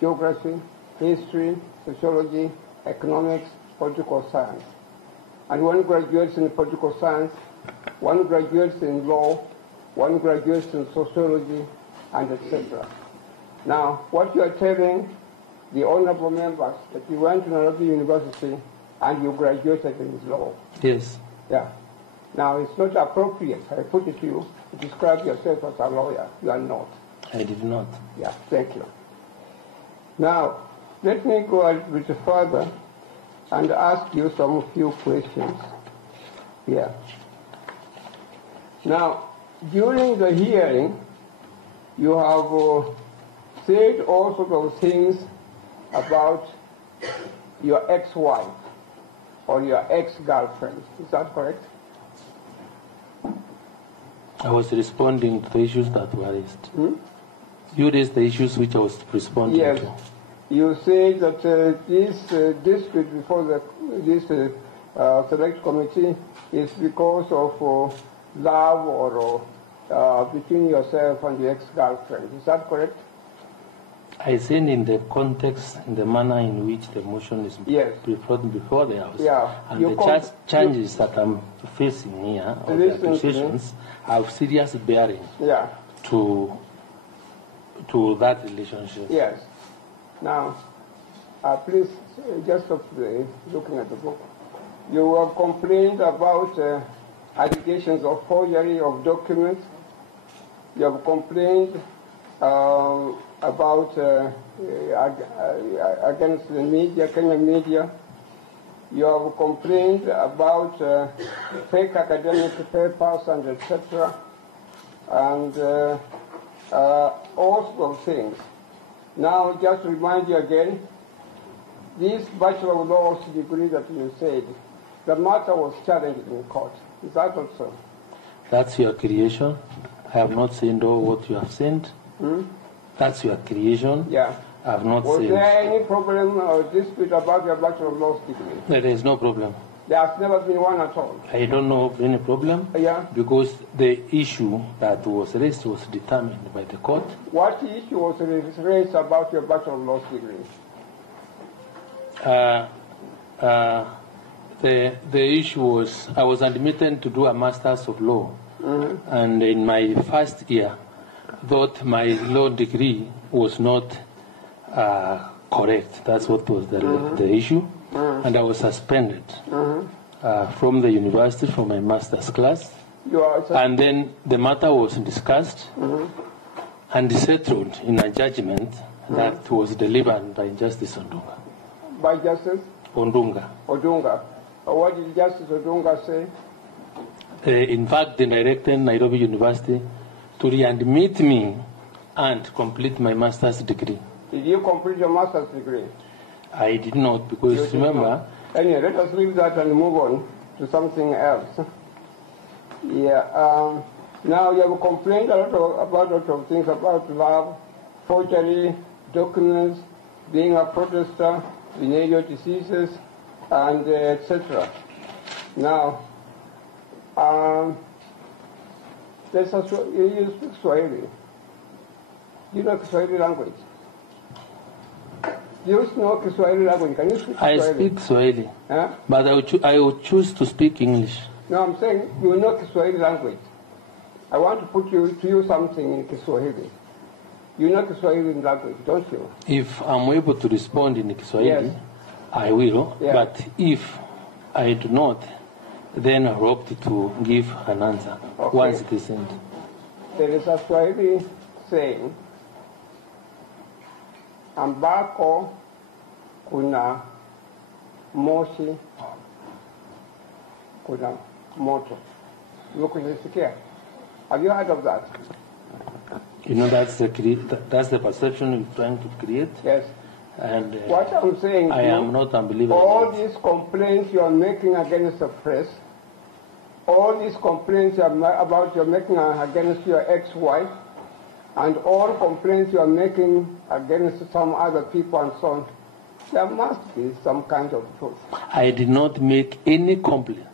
geography, history, sociology, economics, political science. And one graduates in political science, one graduates in law, one graduates in sociology, and etc. Now, what you are telling the honorable members that you went to Nairobi University and you graduated in law. Yes. Yeah. Now, it's not appropriate, I put it to you, to describe yourself as a lawyer. You are not. I did not. Yeah, thank you. Now, let me go a little bit further and ask you some few questions here. Now, during the hearing, you have said all sorts of things about your ex-wife or your ex-girlfriend. Is that correct? I was responding to the issues that were raised. You raised the issues which I was responding to. You say that this dispute before this select committee is because of love or between yourself and the ex-girlfriend. Is that correct? I said in the context, in the manner in which the motion is brought before the House. Yeah. And the challenges that I'm facing here, or the accusations, have serious bearing to that relationship. Yes. Now, please, just looking at the book, you have complained about allegations of forgery of documents. You have complained about against the media, Kenyan media. You have complained about fake academic papers and etc. And all sorts of things. Now, just to remind you again, this Bachelor of Laws degree that you said, the matter was challenged in court. Is that not so? That's your creation. I have not seen what you have sent. That's your creation. Yeah. I have not Was seen. there any problem or dispute about your Bachelor of Laws degree? There is no problem. There has never been one at all. I don't know of any problem. Yeah. Because the issue that was raised was determined by the court. What issue was raised about your Bachelor of Laws degree? The issue was I was admitted to do a Master's of Law. And in my first year, thought my law degree was not correct. That's what was the issue. And I was suspended from the university for my master's class. And then the matter was discussed and settled in a judgment that was delivered by Justice Ondunga. By Justice? Ondunga. Ondunga. What did Justice Ondunga say? In fact, they directed Nairobi University to readmit me and complete my master's degree. Did you complete your master's degree? I did not, because remember... Anyway, let us leave that and move on to something else. Yeah. Now you have complained about a lot of things about love, forgery, documents, being a protester, venereal diseases, and etc. Now, you speak Swahili. Do you know Kiswahili language? Do you know Kiswahili language? Can you speak Swahili? I speak Swahili, huh? But I would choose to speak English. No, I'm saying you know Kiswahili language. I want to put to you something in Kiswahili. You know Kiswahili language, don't you? If I'm able to respond in Kiswahili, I will. Yeah. But if I do not, then I hope to give an answer once it is sent. There is a Swahili saying, ambako kuna moshi, kuna moto. Have you heard of that? You know, that's the perception you're trying to create. Yes. And what I'm saying, I am not unbelievable. All these complaints you are making against the press, all these complaints you're making against your ex-wife, and all complaints you are making against some other people and so on, there must be some kind of truth. I did not make any complaint.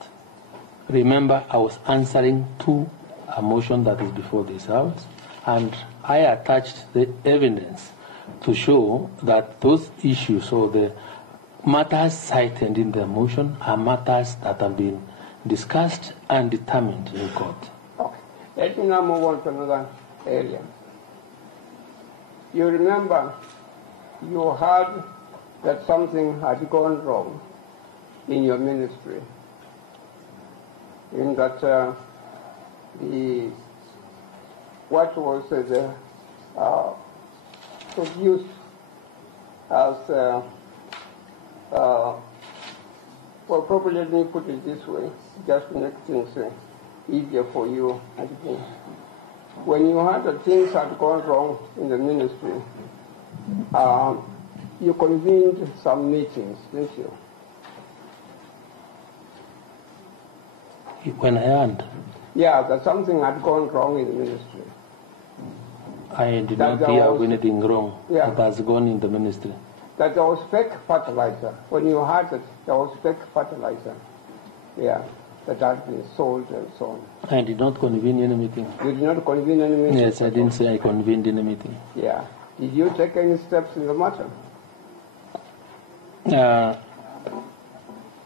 Remember, I was answering to a motion that is before this House, and I attached the evidence to show that those issues or the matters cited in the motion are matters that have been discussed and determined in court. Okay. Let me now move on to another area. You remember you heard that something had gone wrong in your ministry, in that what was produced as, well, probably let me put it this way, just to make things easier for you. When you heard that things had gone wrong in the ministry, you convened some meetings, didn't you? When I heard? Yeah, that something had gone wrong in the ministry. I did not hear of anything wrong that has gone in the ministry. That there was fake fertilizer. When you heard that there was fake fertilizer, that had been sold and so on. I did not convene any meeting. You did not convene any meeting? Yes, I didn't say I convened any meeting. Yeah. Did you take any steps in the matter?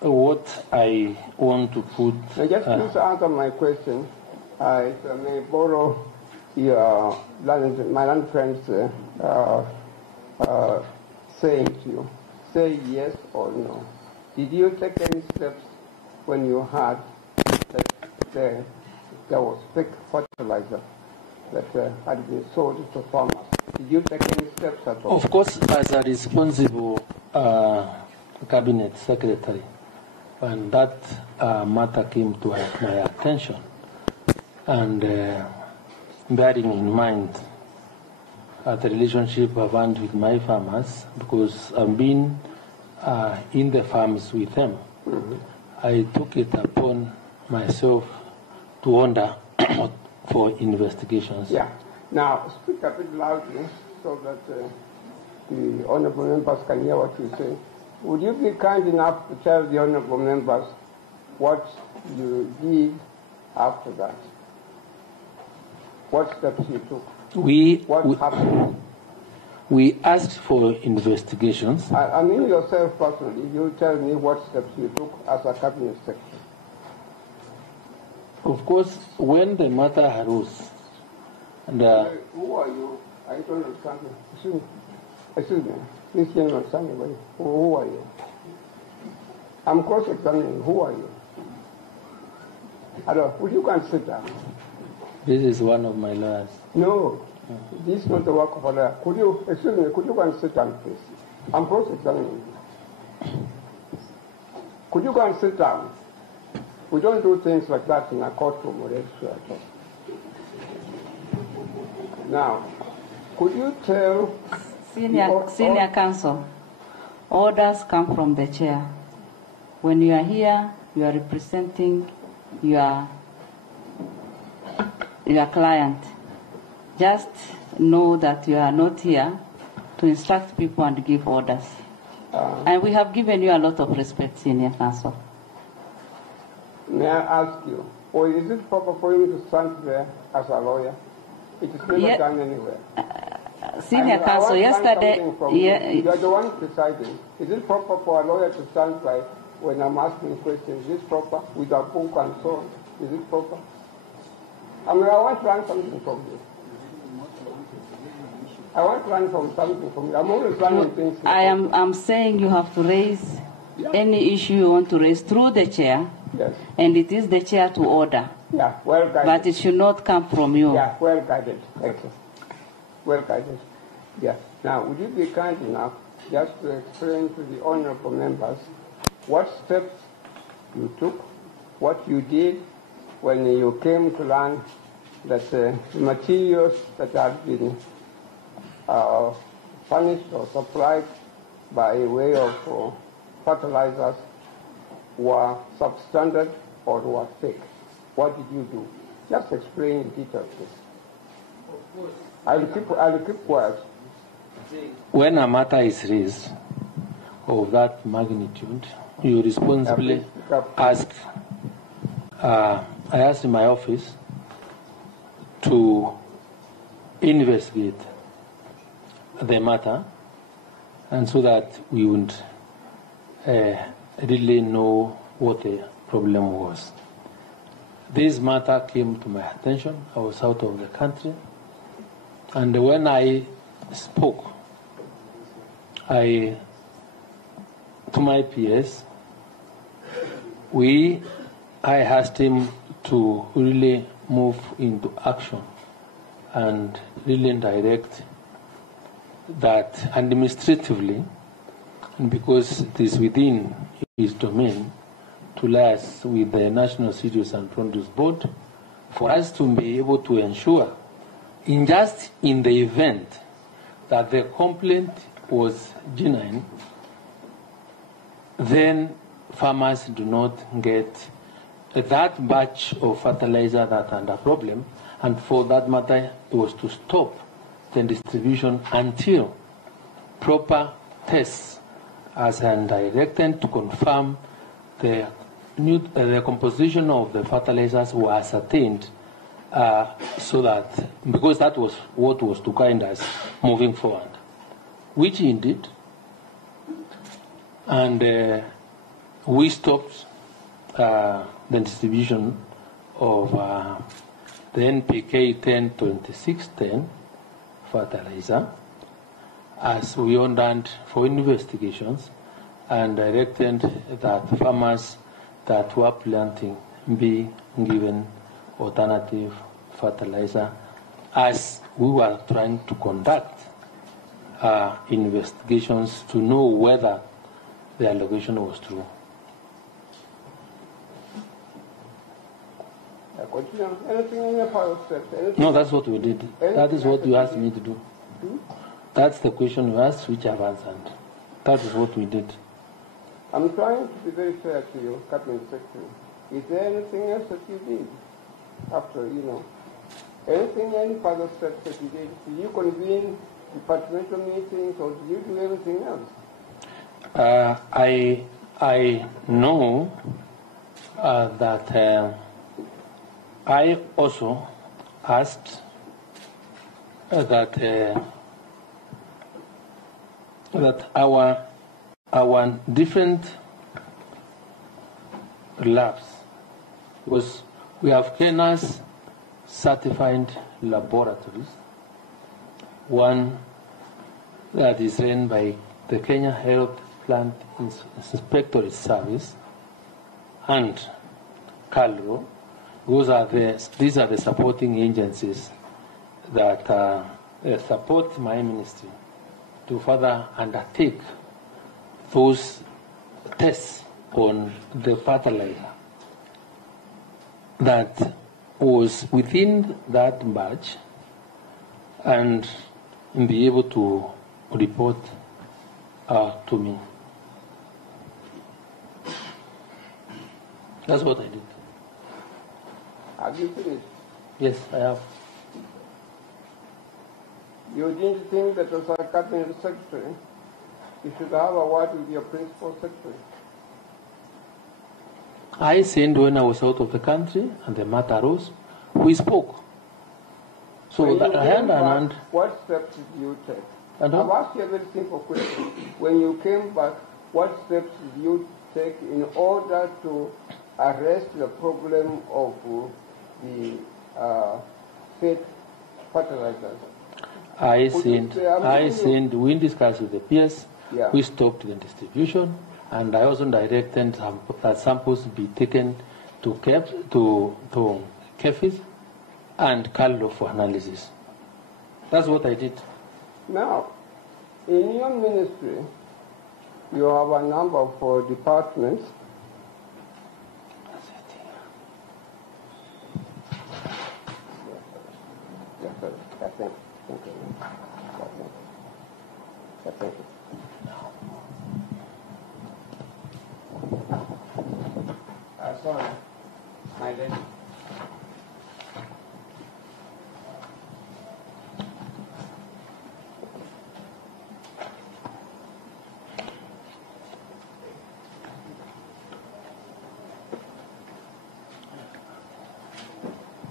What I want to put... Now just please answer my question. If I may borrow your my land friend's saying to you, say yes or no. Did you take any steps when you heard that there was fake fertilizer that had been sold to farmers? Did you take any steps at all? Of course, as a responsible cabinet secretary, when that matter came to my attention, and bearing in mind the relationship I've had with my farmers, because I've been in the farms with them, I took it upon myself to order for investigations. Yeah. Now, speak a bit loudly so that the honorable members can hear what you say. Would you be kind enough to tell the honorable members what you did after that? What steps you took? What happened? We asked for investigations. I mean yourself personally. You tell me what steps you took as a cabinet secretary. Of course, when the matter arose, and who are you? I don't understand you. Excuse me. Please don't understand me. Who are you? I'm cross-examining. Who are you? Hello, would you go and sit down? This is one of my lawyers. No, this is not the work of a lawyer. Could you go and sit down, please? I'm cross-examining you. Could you go and sit down? We don't do things like that in a courtroom or elsewhere at all. Now, could you tell... Senior counsel, orders come from the chair. When you are here, you are representing your client. Just know that you are not here to instruct people and give orders. And we have given you a lot of respect, senior counsel. May I ask you, or is it proper for you to stand there as a lawyer? It is never done anywhere. Senior counsel, yesterday... You are the one presiding. Is it proper for a lawyer to stand by when I'm asking questions? Is it proper? With a book and so on? Is it proper? I mean, I want to learn something from you. I want to learn something from you. I'm always learning things. I'm saying you have to raise any issue you want to raise through the chair. Yes. And it is the chair to order. Yeah, well guided. But it should not come from you. Yeah, well guided. Thank you. Well guided. Yeah. Now, would you be kind enough just to explain to the honorable members what steps you took, what you did when you came to learn that the materials that had been furnished or supplied by way of fertilizers were substandard or were fake? What did you do? Just explain in detail, please. I'll keep quiet. When a matter is raised of that magnitude, you responsibly ask. I asked in my office to investigate the matter, and so that we would really know what the problem was. This matter came to my attention. I was out of the country, and when I spoke, to my PS, I asked him to really move into action and really direct that administratively, and because it is within his domain, to liaise with the National Cereals and Produce Board for us to be able to ensure, in the event that the complaint was genuine, then farmers do not get that batch of fertilizer that under problem, and for that matter, it was to stop the distribution until proper tests as directed to confirm the composition of the fertilizers were ascertained, so that, because that was what was to guide us moving forward, which he did, and we stopped the distribution of the NPK 102610 fertilizer, as we ordered for investigations, and directed that farmers that were planting be given alternative fertilizer, as we were trying to conduct investigations to know whether the allegation was true. No, that's what we did. That is what you asked me to do. That's the question you asked, which I've answered. That is what we did. I'm trying to be very fair to you, Cabinet Secretary. Is there anything else that you did after, any further steps that you did? Did you convene departmental meetings, or did you do anything else? I know that I also asked that our different labs, because we have Kenya's certified laboratories, one that is run by the Kenya Health Plant Inspectorate Service, and CALRO. These are the supporting agencies that support my ministry to further undertake those tests on the fertilizer that was within that batch, and be able to report to me. That's what I did. Have you finished? Yes, I have. You didn't think that as a cabinet secretary, you should have a word with your principal secretary? I said when I was out of the country and the matter arose, we spoke. So that hand in hand. What steps did you take? I've asked you a very simple question. When you came back, what steps did you take in order to arrest the problem of the fake fertilizers? I said, we discussed with the peers, we stopped the distribution, and I also directed that samples be taken to KEFIS and CALRO for analysis. That's what I did. Now, in your ministry, you have a number of departments. Sorry, my lady.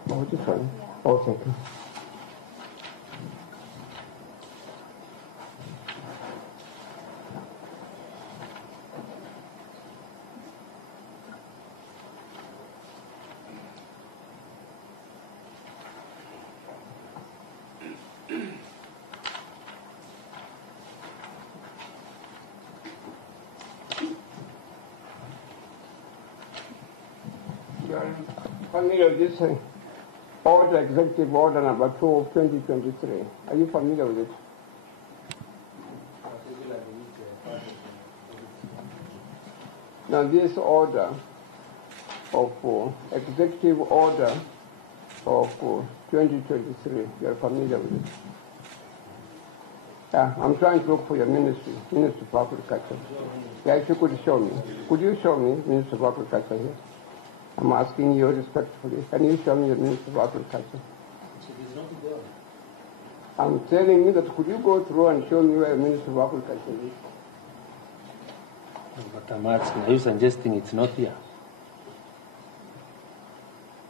Oh, just one. Oh, thank you. familiar with this order, executive order number 2 of 2023? Are you familiar with it? Now, this order of executive order of 2023, you are familiar with it? Yeah, I'm trying to look for your ministry of agriculture. Yeah, if you could show me. Could you show me Minister of Agriculture here? I'm asking you respectfully. Can you show me your Minister of Agriculture? I'm telling you that could you go through and show me where the Minister of Agriculture is? But I'm asking, are you suggesting it's not here?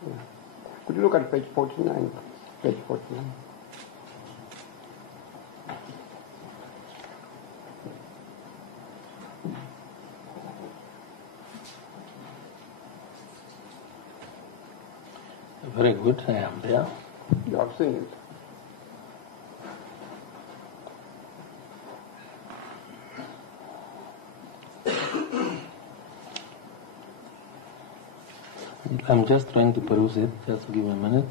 Yeah. Could you look at page 49? Page 49. Very good, I am there. You have seen it. I'm just trying to peruse it, just give me a minute.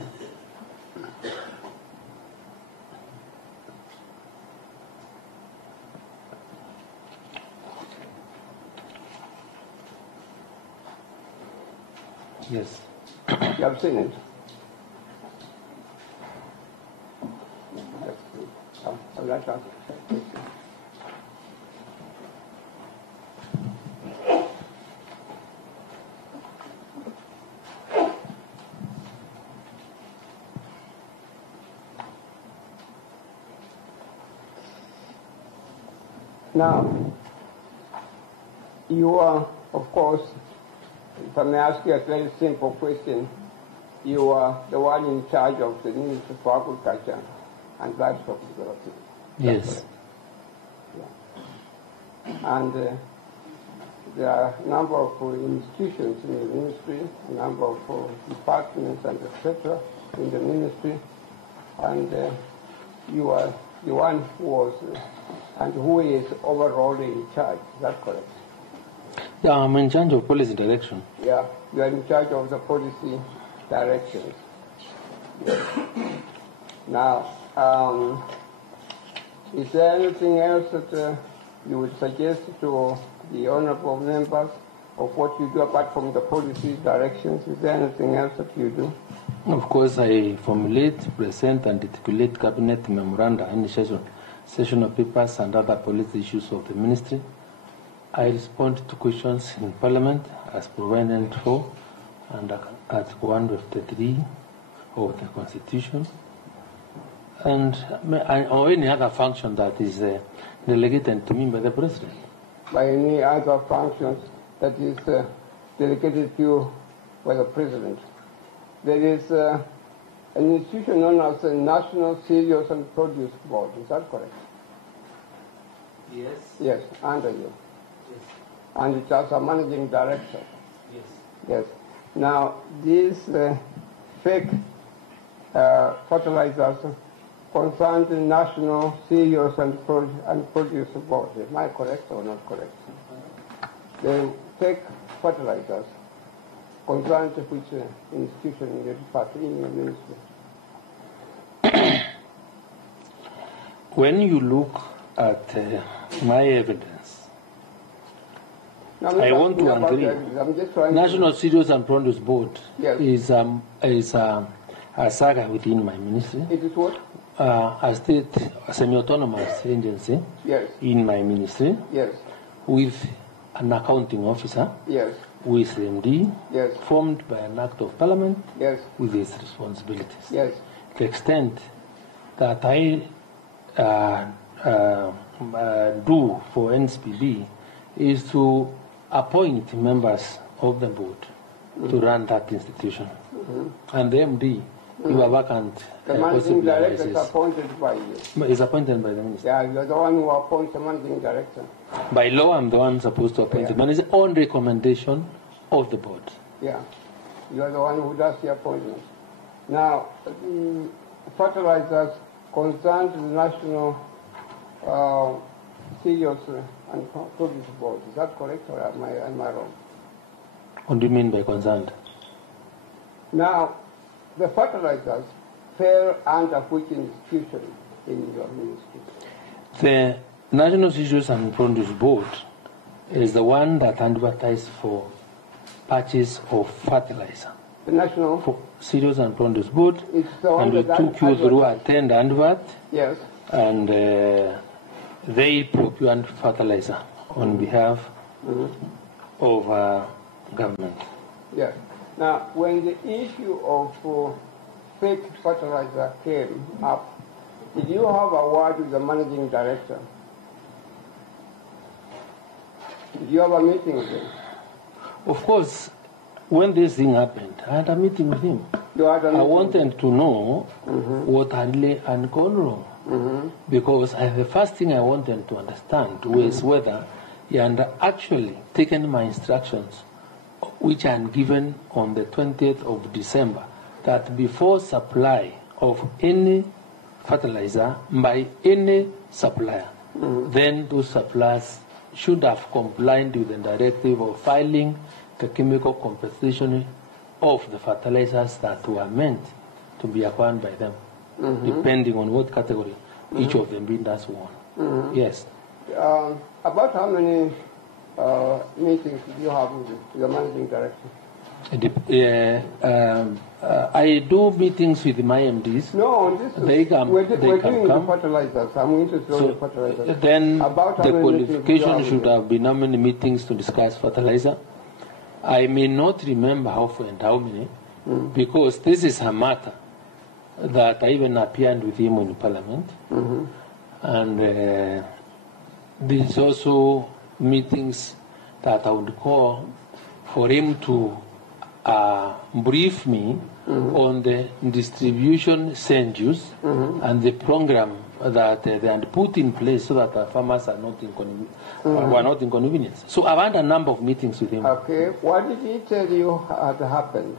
Yes. You have seen it. I'll let us. Now, you are, of course, if I may ask you a very simple question, you are the one in charge of the Ministry for Agriculture and Livestock Development. Yes. Yeah. And there are a number of institutions in the ministry, a number of departments and etc. in the ministry, and you are the one who was and who is overall in charge. Is that correct? Yeah, I'm in charge of policy direction. Yeah, you are in charge of the policy directions. Yes. Now, is there anything else that you would suggest to the honorable members of what you do apart from the policy directions? Is there anything else that you do? Of course, I formulate, present, and articulate cabinet memoranda and sessional papers and other policy issues of the ministry. I respond to questions in Parliament as provided for and at 153 of the Constitution, and or any other function that is delegated to me by the President. By any other functions that is delegated to you by the President. There is an institution known as the National Cereals and Produce Board. Is that correct? Yes. Yes, under you. Yes. And it has a managing director. Yes. Yes. Now, these fake fertilizers concern the National Cereals and Produce Board. Am I correct or not correct? The fake fertilizers concern which institution in your department, in your ministry? When you look at my evidence, I want to agree. National Cereals and Produce Board is a saga within my ministry. It is what? A state, a semi-autonomous agency in my ministry with an accounting officer, with MD, formed by an act of parliament with its responsibilities. To the extent that I do for NSPB is to appoint members of the board to run that institution. And the MD, you are vacant. The managing director is appointed by you. Is appointed by the minister. Yeah, you are the one who appoints the managing director. By law, I'm the one supposed to appoint the manager on recommendation of the board. Yeah, you are the one who does the appointment. Now, the fertilizers concerned the National Cereals and Produce Board. Is that correct, or am I wrong? What do you mean by concerned? Now, the fertilizers fell under which institution in your ministry? The National Cereals and Produce Board is the one that advertised for purchase of fertilizer. The National for Cereals and Produce Board, and we took you through attend advert. Yes. And they procured fertilizer on behalf of government. Yes. Now, when the issue of fake fertilizer came up, did you have a word with the managing director? Did you have a meeting with him? Of course, when this thing happened, I had a meeting with him. I wanted to know what had really gone wrong. Because the first thing I wanted to understand was whether he had actually taken my instructions, which I had given on the 20th of December, that before supply of any fertilizer by any supplier, then those suppliers should have complied with the directive of filing the chemical composition of the fertilizers that were meant to be acquired by them, depending on what category each of the bidders won. Yes. About how many meetings did you have with the managing director? I do meetings with my MDs. No, this is, they can we're come. doing the fertilizers. I'm interested in the fertilizers. Then the qualification should have been how many meetings to discuss fertilizer. I may not remember how many, because this is a matter that I even appeared with him in Parliament. And there is also meetings that I would call for him to brief me on the distribution schedules and the program that they had put in place so that our farmers are not were not inconvenienced. So I've had a number of meetings with him. Okay. What did he tell you had happened?